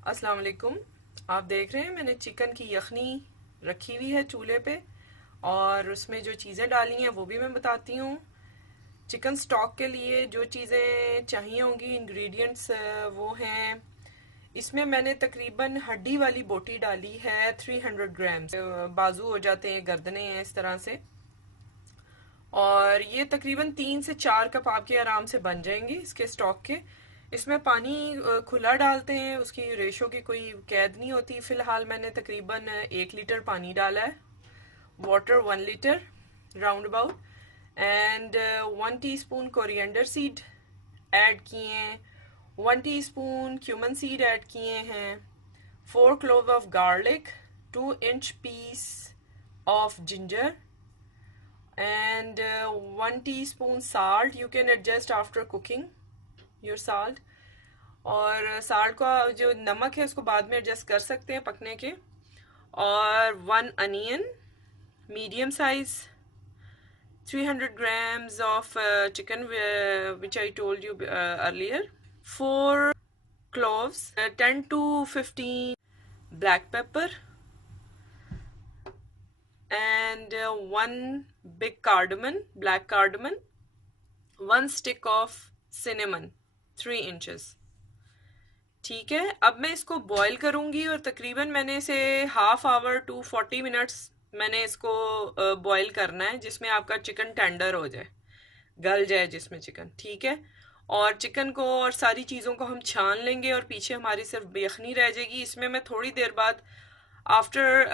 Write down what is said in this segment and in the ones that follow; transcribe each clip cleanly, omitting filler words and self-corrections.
अस्सलाम वालेकुम। आप देख रहे हैं मैंने चिकन की यखनी रखी हुई है चूल्हे पे, और उसमें जो चीज़ें डाली हैं वो भी मैं बताती हूँ। चिकन स्टॉक के लिए जो चीज़ें चाहिए होंगी इंग्रेडिएंट्स वो हैं। इसमें मैंने तकरीबन हड्डी वाली बोटी डाली है 300 ग्राम्स। बाजू हो जाते हैं, गर्दनें हैं इस तरह से। और ये तकरीबन 3 से 4 कप आपके आराम से बन जाएंगे इसके स्टॉक के। इसमें पानी खुला डालते हैं, उसकी रेशो की कोई कैद नहीं होती। फिलहाल मैंने तकरीबन 1 लीटर पानी डाला है, water 1 litre round about, and 1 teaspoon coriander seed add किए हैं, 1 टीस्पून क्यूमन सीड ऐड किए हैं, 4 clove of garlic, 2 inch piece of ginger, and 1 teaspoon salt. You can adjust after cooking your salt. और salt का जो नमक है उसको बाद में एडजस्ट कर सकते हैं पकने के। और 1 onion medium size, 300 grams of chicken which I told you earlier, 4 cloves, 10 to 15 black pepper, and 1 big cardamom, black cardamom, 1 stick of cinnamon, 3 inches। ठीक है, अब मैं इसको बॉईल करूंगी और तकरीबन मैंने इसे हाफ आवर टू 40 मिनट्स मैंने इसको बॉईल करना है, जिसमें आपका चिकन टेंडर हो जाए, गल जाए जिसमें चिकन। ठीक है, और चिकन को और सारी चीज़ों को हम छान लेंगे और पीछे हमारी सिर्फ यखनी रह जाएगी। इसमें मैं थोड़ी देर बाद after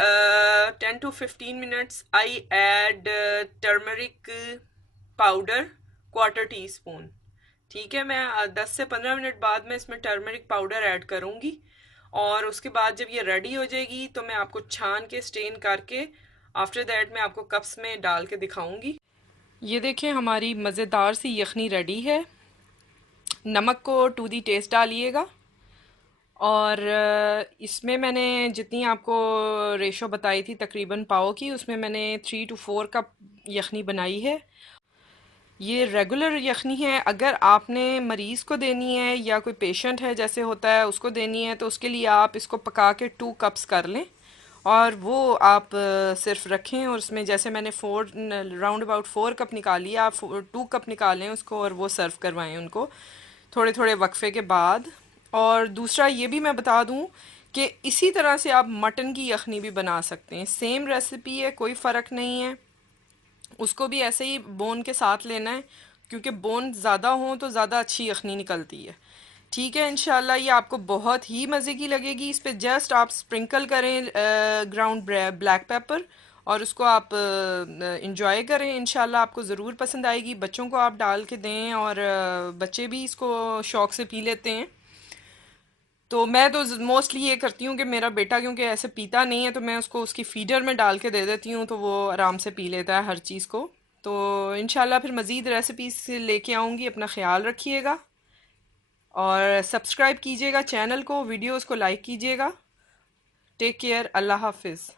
10 to 15 minutes I add turmeric powder, quarter teaspoon. ठीक है, मैं 10 से 15 मिनट बाद में इसमें टर्मरिक पाउडर ऐड करूँगी, और उसके बाद जब ये रेडी हो जाएगी तो मैं आपको छान के स्टेन करके आफ्टर दैट मैं आपको कप्स में डाल के दिखाऊंगी। ये देखें, हमारी मज़ेदार सी यखनी रेडी है। नमक को टू दी टेस्ट डालिएगा, और इसमें मैंने जितनी आपको रेशो बताई थी तकरीबन पाव की, उसमें मैंने 3 to 4 कप यखनी बनाई है। ये रेगुलर यखनी है। अगर आपने मरीज़ को देनी है या कोई पेशेंट है जैसे होता है उसको देनी है, तो उसके लिए आप इसको पका के 2 कप्स कर लें, और वो आप सिर्फ रखें। और उसमें जैसे मैंने राउंड अबाउट 4 कप निकाली, आप 2 कप निकालें उसको और वो सर्व करवाएं उनको थोड़े थोड़े वक्फे के बाद। और दूसरा ये भी मैं बता दूं कि इसी तरह से आप मटन की यखनी भी बना सकते हैं। सेम रेसिपी है, कोई फ़र्क नहीं है। उसको भी ऐसे ही बोन के साथ लेना है, क्योंकि बोन ज़्यादा हो तो ज़्यादा अच्छी यखनी निकलती है। ठीक है, इंशाल्लाह ये आपको बहुत ही मज़े की लगेगी। इस पे जस्ट आप स्प्रिंकल करें ग्राउंड ब्लैक पेपर, और उसको आप इंजॉय करें। इंशाल्लाह आपको ज़रूर पसंद आएगी। बच्चों को आप डाल के दें, और बच्चे भी इसको शौक़ से पी लेते हैं। तो मैं तो मोस्टली ये करती हूँ कि मेरा बेटा क्योंकि ऐसे पीता नहीं है, तो मैं उसको उसकी फीडर में डाल के दे देती हूँ, तो वो आराम से पी लेता है हर चीज़ को। तो इंशाल्लाह फिर मज़ीद रेसिपीज लेके आऊँगी। अपना ख्याल रखिएगा, और सब्सक्राइब कीजिएगा चैनल को, वीडियोस को लाइक कीजिएगा। टेक केयर, अल्लाह हाफिज़।